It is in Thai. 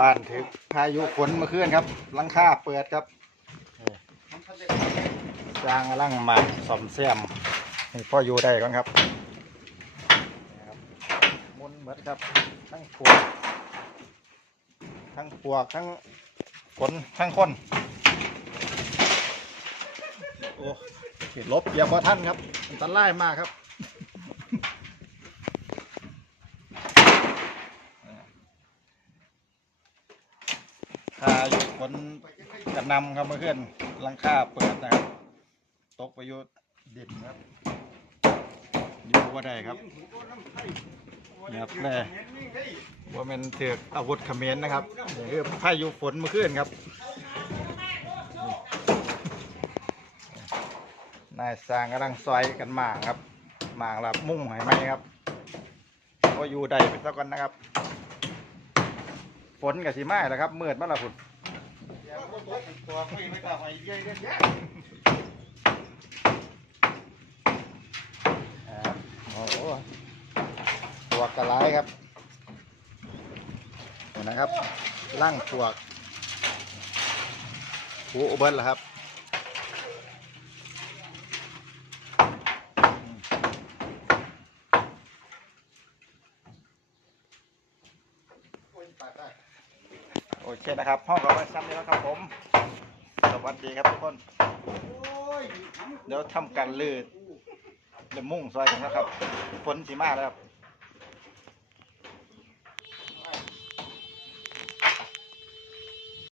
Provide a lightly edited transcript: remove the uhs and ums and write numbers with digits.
บ้านถึงพายุฝนเมื่อคืนครับหลังคาเปิดครับสร้างกำลังมาซ่อมแซมนี่พ่ออยู่ได้ก่อนครับมุนเบิดครับทั้งปวกทั้งฝนทั้งคนโอ้ลบเหยียบพอท่านครับอันตรายมากครับพายุฝนกระนำครับเมื่อคืนหลังคาเปิดนะครับตกไปอยู่ดินครับอยู่ว่าได้ครับนี่ครับแน่ว่ามันเถือกอาวุธเขมรนะครับนี่คือพายุฝนเมื่อคืนครับนายสร้างกำลังซอยกันหมางครับหมางรับมุ่งหายไหมครับก็อยู่ได้ไปสักวันนะครับฝนกับสีไม้แล้วครับมืดมาแล้วฝุ่นโอ้โหตัวกระไรครับเห็นนะครับล่างตัวหูอุบัติแล้วครับโอเคนะครับห้องเราไว้ซ้ำนี้แล้วครับผมสวัสดีครับทุกคนเดี๋ยวทำการลื่นเดี๋ยวมุ่งซอยกันนะครับฝนสีมาแล้วครับ